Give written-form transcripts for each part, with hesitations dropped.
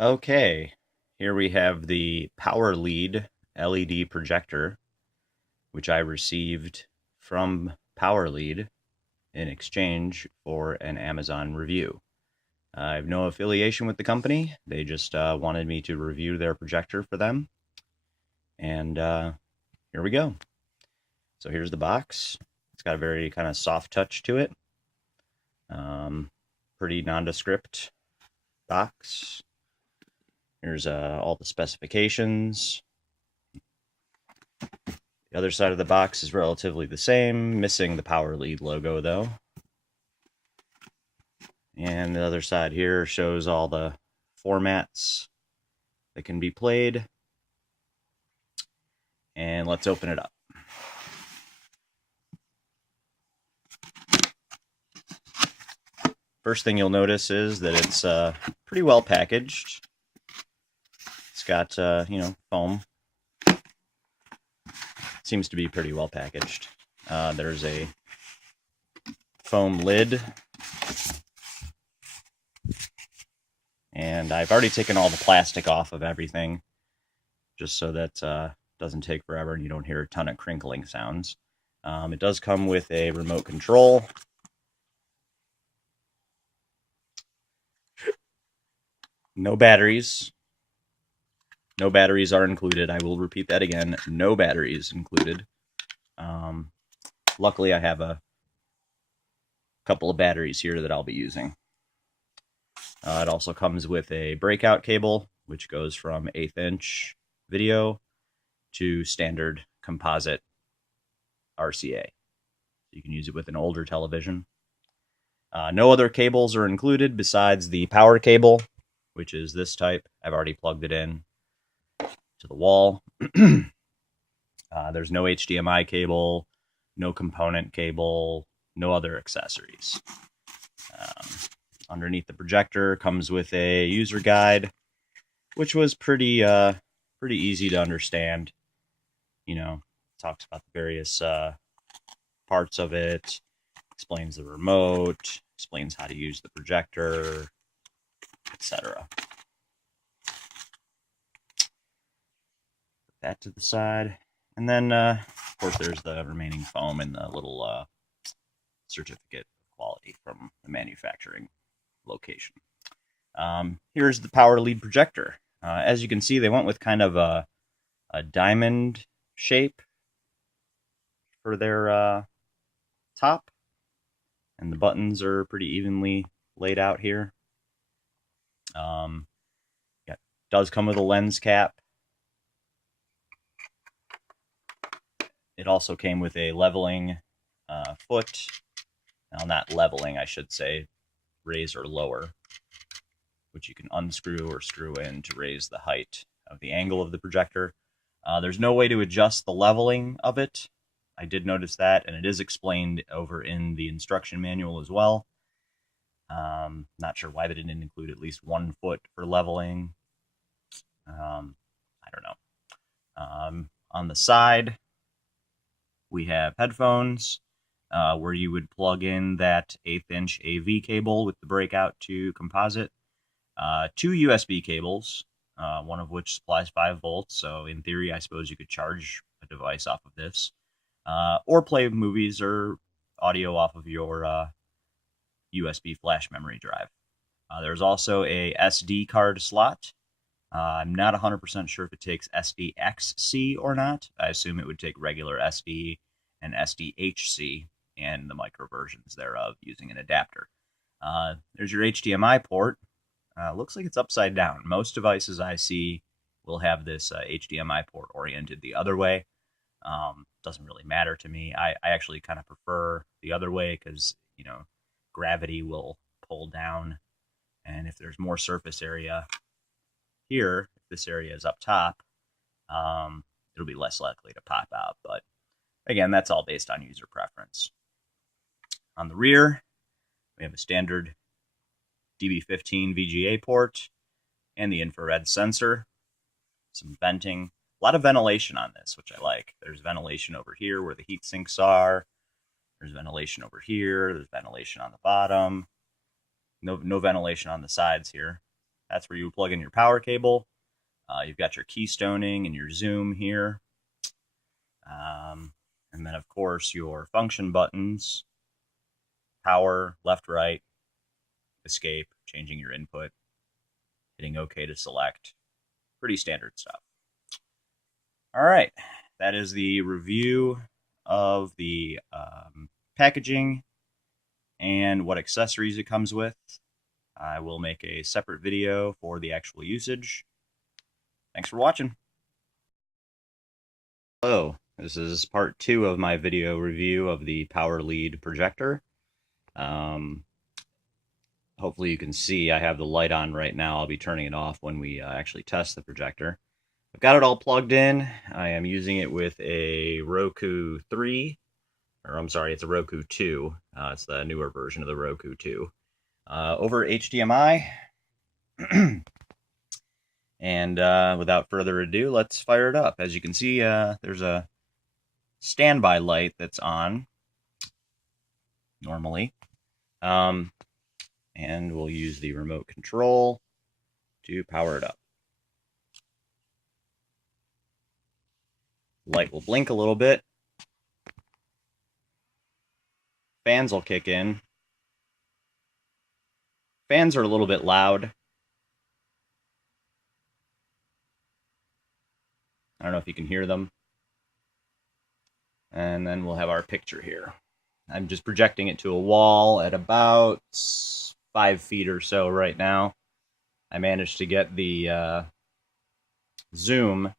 Okay, here we have the PowerLead LED projector, which I received from PowerLead in exchange for an Amazon review. I have no affiliation with the company. They just wanted me to review their projector for them. And here we go. So here's the box. It's got a very kind of soft touch to it. Pretty nondescript box. Here's all the specifications. The other side of the box is relatively the same, missing the PowerLead logo though. And the other side here shows all the formats that can be played. And let's open it up. First thing you'll notice is that it's pretty well packaged. It's got, foam. Seems to be pretty well packaged. There's a foam lid. And I've already taken all the plastic off of everything, just so that doesn't take forever and you don't hear a ton of crinkling sounds. It does come with a remote control. No batteries. No batteries are included. I will repeat that again. No batteries included. Luckily, I have a couple of batteries here that I'll be using. It also comes with a breakout cable, which goes from 1/8 inch video to standard composite RCA. You can use it with an older television. No other cables are included besides the power cable, which is this type. I've already plugged it in to the wall. There's no HDMI cable, no component cable, no other accessories. Underneath the projector comes with a user guide, which was pretty easy to understand. You know, talks about the various parts of it, explains the remote, explains how to use the projector, etc. Put that to the side. And then, of course, there's the remaining foam and the little certificate of quality from the manufacturing location. Here's the PowerLead projector. As you can see, they went with kind of a diamond shape for their top, and the buttons are pretty evenly laid out here. Yeah, it does come with a lens cap. It also came with a leveling foot. Now, not leveling, I should say, raise or lower, which you can unscrew or screw in to raise the height of the angle of the projector. There's no way to adjust the leveling of it. I did notice that, and it is explained over in the instruction manual as well. Not sure why they didn't include at least 1 foot for leveling. I don't know. On the side, we have headphones, where you would plug in that 1/8 inch AV cable with the breakout to composite. 2 USB cables, one of which supplies 5 volts. So in theory, I suppose you could charge a device off of this, or play movies or audio off of your USB flash memory drive. There's also a SD card slot. I'm not 100% sure if it takes SDXC or not. I assume it would take regular SD and SDHC and the micro versions thereof using an adapter. There's your HDMI port. Looks like it's upside down. Most devices I see will have this HDMI port oriented the other way. Doesn't really matter to me. I actually kind of prefer the other way because, gravity will pull down. And if there's more surface area here, if this area is up top, it'll be less likely to pop out. But again, that's all based on user preference. On the rear, we have a standard DB15 VGA port and the infrared sensor. Some venting. A lot of ventilation on this, which I like. There's ventilation over here where the heat sinks are. There's ventilation over here. There's ventilation on the bottom. No ventilation on the sides here. That's where you plug in your power cable. You've got your keystoning and your zoom here. And then, of course, your function buttons. Power, left, right, escape, changing your input, hitting OK to select. Pretty standard stuff. All right, that is the review of the packaging and what accessories it comes with. I will make a separate video for the actual usage. Thanks for watching. Hello, this is part 2 of my video review of the PowerLead Projector. Hopefully you can see I have the light on right now. I'll be turning it off when we actually test the projector. I've got it all plugged in. I am using it with a Roku 3, or I'm sorry, it's a Roku 2. It's the newer version of the Roku 2. Over HDMI. And without further ado, let's fire it up. As you can see, there's a standby light that's on normally. And we'll use the remote control to power it up. Light will blink a little bit. Fans will kick in. Fans are a little bit loud. I don't know if you can hear them. And then we'll have our picture here. I'm just projecting it to a wall at about 5 feet or so right now. I managed to get the zoom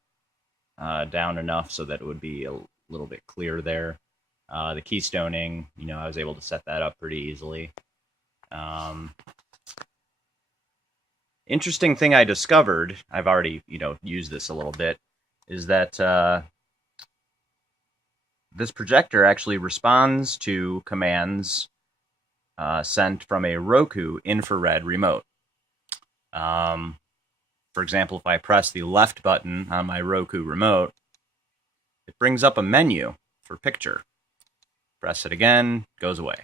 down enough so that it would be a little bit clear there. The keystoning, I was able to set that up pretty easily. Interesting thing I discovered, I've already, used this a little bit, is that this projector actually responds to commands sent from a Roku infrared remote. For example, if I press the left button on my Roku remote, it brings up a menu for picture. Press it again, goes away.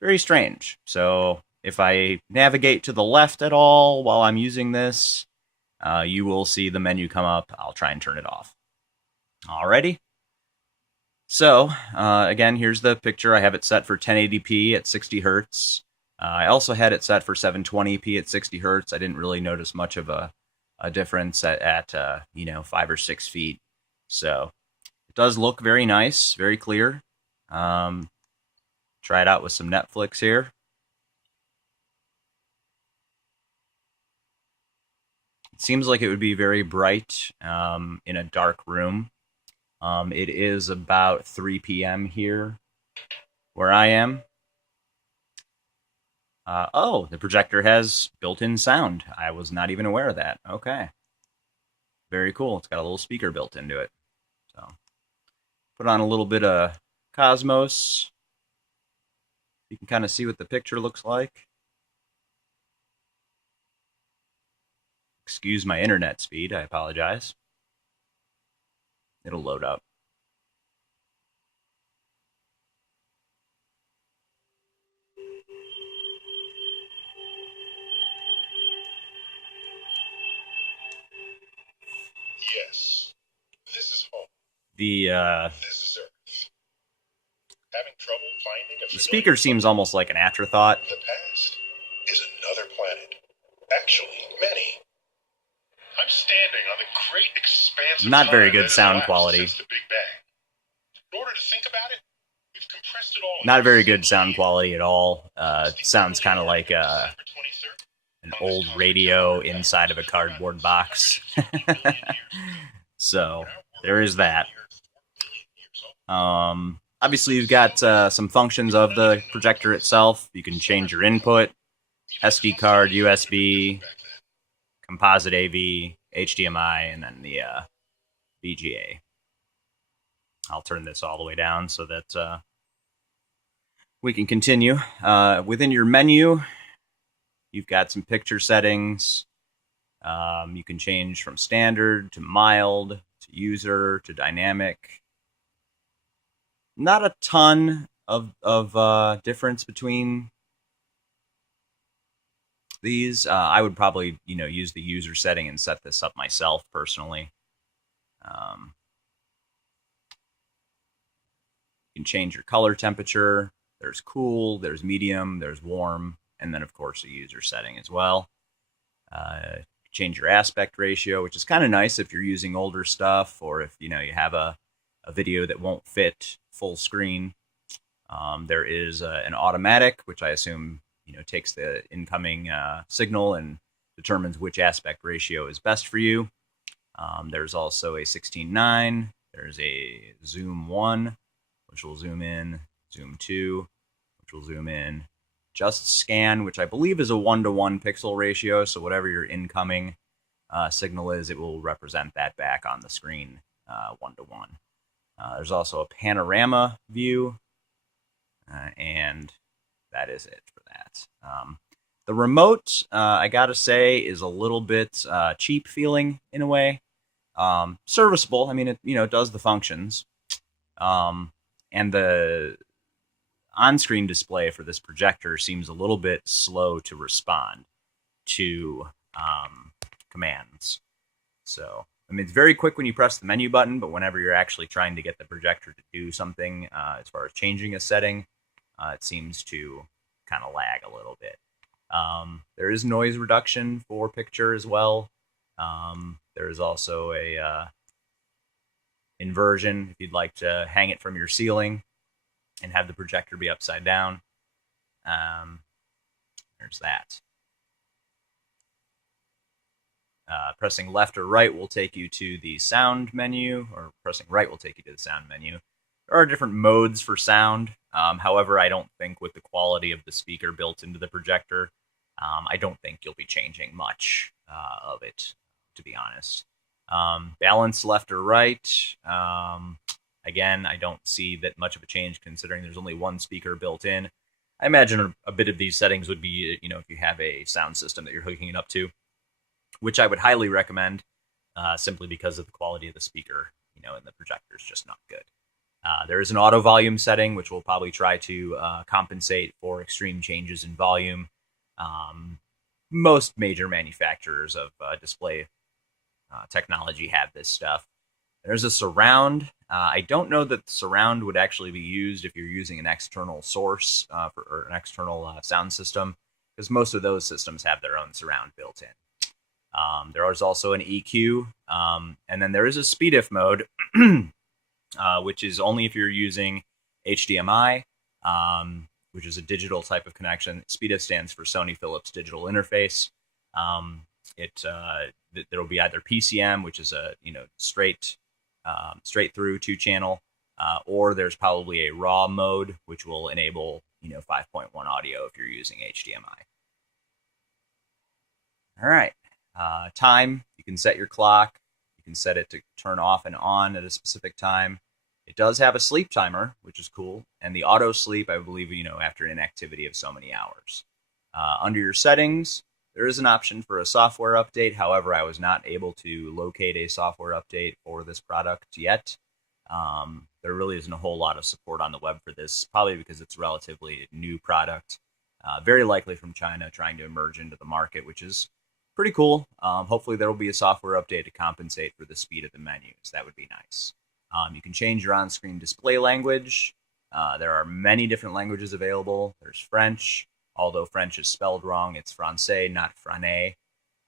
Very strange. So if I navigate to the left at all while I'm using this, you will see the menu come up. I'll try and turn it off. Alrighty. So, again, here's the picture. I have it set for 1080p at 60 hertz. I also had it set for 720p at 60 hertz. I didn't really notice much of a difference at 5 or 6 feet. So, it does look very nice, very clear. Try it out with some Netflix here. It seems like it would be very bright in a dark room. It is about 3 p.m. here where I am. Oh, the projector has built-in sound. I was not even aware of that. Okay. Very cool. It's got a little speaker built into it. So, put on a little bit of Cosmos. You can kind of see what the picture looks like. Excuse my internet speed. I apologize. It'll load up. Yes, this is home. This is Earth. Having trouble finding a the speaker seems almost like an afterthought. The past is another planet. Actually, many. I'm standing on the great expanse of Not very time good that has sound elapsed quality. since the Big Bang. In order to think about it, we've compressed it all. Not very good sound quality at all. Sounds kind of like an old radio inside of a cardboard box. So there is that. Obviously, you've got some functions of the projector itself. You can change your input, SD card, USB, composite AV, HDMI, and then the VGA. I'll turn this all the way down so that we can continue. Within your menu, you've got some picture settings. You can change from standard to mild to user to dynamic. Not a ton of difference between these. I would probably, use the user setting and set this up myself personally. You can change your color temperature. There's cool, there's medium, there's warm, and then of course a user setting as well. Change your aspect ratio, which is kind of nice if you're using older stuff, or if you have a video that won't fit full screen. There is an automatic, which I assume takes the incoming signal and determines which aspect ratio is best for you. There's also a 16:9. There's a zoom 1, which will zoom in, zoom 2, which will zoom in. Just scan, which I believe is a 1:1 pixel ratio, so whatever your incoming signal is, it will represent that back on the screen 1:1. There's also a panorama view, and that is it for that. The remote, I gotta say, is a little bit cheap feeling in a way. Serviceable. I mean, it does the functions. And the on-screen display for this projector seems a little bit slow to respond to commands. So, I mean, it's very quick when you press the menu button, but whenever you're actually trying to get the projector to do something as far as changing a setting, it seems to kind of lag a little bit. There is noise reduction for picture as well. There is also a inversion if you'd like to hang it from your ceiling and have the projector be upside down. There's that. Pressing left or right will take you to the sound menu, or pressing right will take you to the sound menu. There are different modes for sound. However, I don't think with the quality of the speaker built into the projector, I don't think you'll be changing much of it, to be honest. Balance left or right. Again, I don't see that much of a change considering there's only one speaker built in. I imagine a bit of these settings would be, if you have a sound system that you're hooking it up to, which I would highly recommend, simply because of the quality of the speaker, and the projector is just not good. There is an auto volume setting, which will probably try to compensate for extreme changes in volume. Most major manufacturers of display technology have this stuff. There's a surround. I don't know that surround would actually be used if you're using an external source or an external sound system, because most of those systems have their own surround built in. There is also an EQ, and then there is a SpeedIF mode, which is only if you're using HDMI, which is a digital type of connection. SpeedIF stands for Sony Philips Digital Interface. There will be either PCM, which is a straight through 2-channel, or there's probably a RAW mode, which will enable 5.1 audio if you're using HDMI. All right. Time, you can set your clock. You can set it to turn off and on at a specific time. It does have a sleep timer, which is cool, and the auto sleep, I believe, after inactivity of so many hours. Under your settings, there is an option for a software update. However, I was not able to locate a software update for this product yet. There really isn't a whole lot of support on the web for this, probably because it's a relatively new product, very likely from China, trying to emerge into the market, which is pretty cool. Hopefully there will be a software update to compensate for the speed of the menus. That would be nice. You can change your on-screen display language. There are many different languages available. There's French, although French is spelled wrong. It's Francais, not Frané.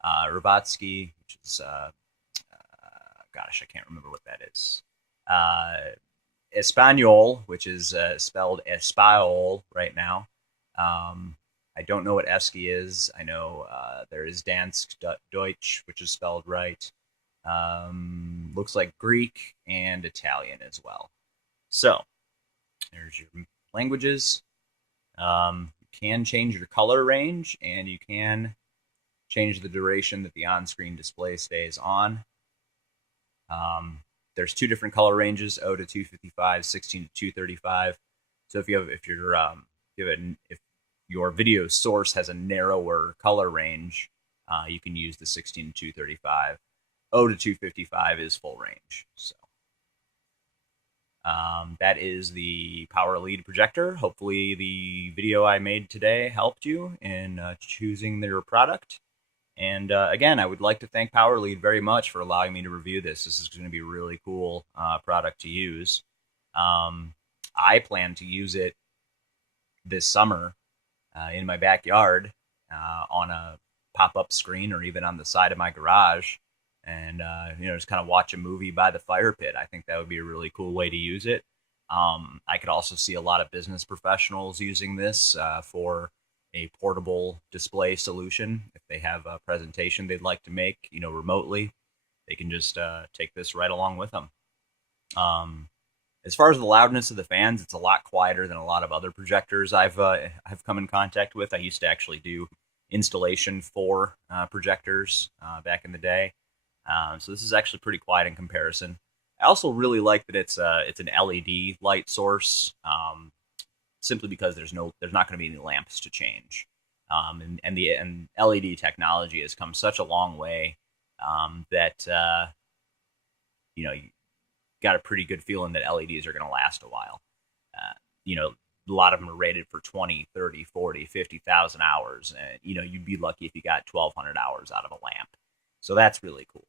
Ravatsky, which is, gosh, I can't remember what that is. Espanol, which is spelled Español right now. I don't know what Eski is. I know there is Dansk Deutsch, which is spelled right. Looks like Greek and Italian as well. So, there's your languages. You can change your color range, and you can change the duration that the on-screen display stays on. There's two different color ranges: 0 to 255, 16 to 235. So if your video source has a narrower color range, you can use the 16 to 235. 0 to 255 is full range. So, That is the PowerLead projector. Hopefully the video I made today helped you in choosing their product. And again, I would like to thank PowerLead very much for allowing me to review this. This is going to be a really cool product to use. I plan to use it this summer in my backyard on a pop-up screen or even on the side of my garage, and just kind of watch a movie by the fire pit. I think that would be a really cool way to use it. I could also see a lot of business professionals using this for a portable display solution. If they have a presentation they'd like to make, remotely, they can just take this right along with them. As far as the loudness of the fans, it's a lot quieter than a lot of other projectors I've come in contact with. I used to actually do installation for projectors back in the day, so this is actually pretty quiet in comparison. I also really like that it's an LED light source, simply because there's not going to be any lamps to change, and LED technology has come such a long way that you got a pretty good feeling that LEDs are going to last a while. A lot of them are rated for 20, 30, 40, 50,000 hours. And, you'd be lucky if you got 1,200 hours out of a lamp. So that's really cool.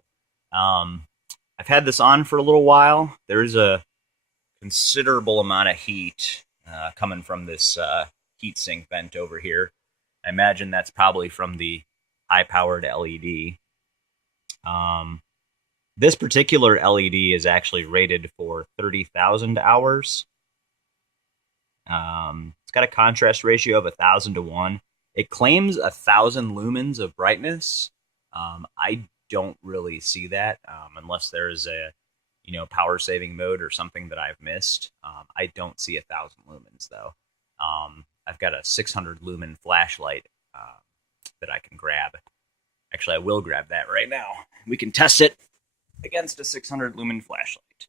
I've had this on for a little while. There's a considerable amount of heat coming from this heat sink vent over here. I imagine that's probably from the high-powered LED. This particular LED is actually rated for 30,000 hours. It's got a contrast ratio of 1,000 to 1. It claims 1,000 lumens of brightness. I don't really see that unless there's a power saving mode or something that I've missed. I don't see 1,000 lumens though. I've got a 600 lumen flashlight that I can grab. Actually, I will grab that right now. We can test it against a 600 lumen flashlight.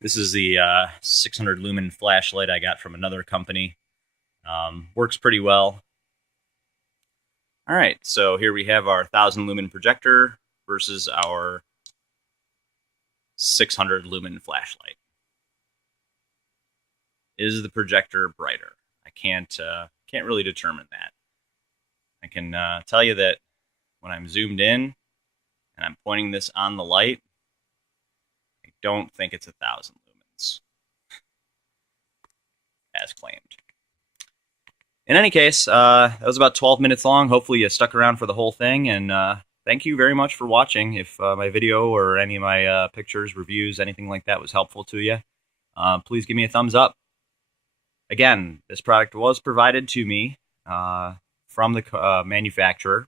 This is the 600 lumen flashlight I got from another company. Works pretty well. All right, so here we have our 1,000 lumen projector versus our 600 lumen flashlight. Is the projector brighter? I can't really determine that. I can tell you that when I'm zoomed in and I'm pointing this on the light, I don't think it's 1,000 lumens, as claimed. In any case, that was about 12 minutes long. Hopefully you stuck around for the whole thing, and thank you very much for watching. If my video or any of my pictures, reviews, anything like that was helpful to you, please give me a thumbs up. Again, this product was provided to me from the manufacturer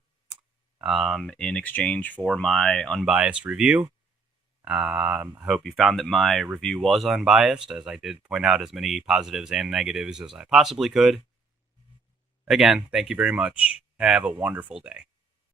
in exchange for my unbiased review. I hope you found that my review was unbiased, as I did point out as many positives and negatives as I possibly could. Again, thank you very much. Have a wonderful day.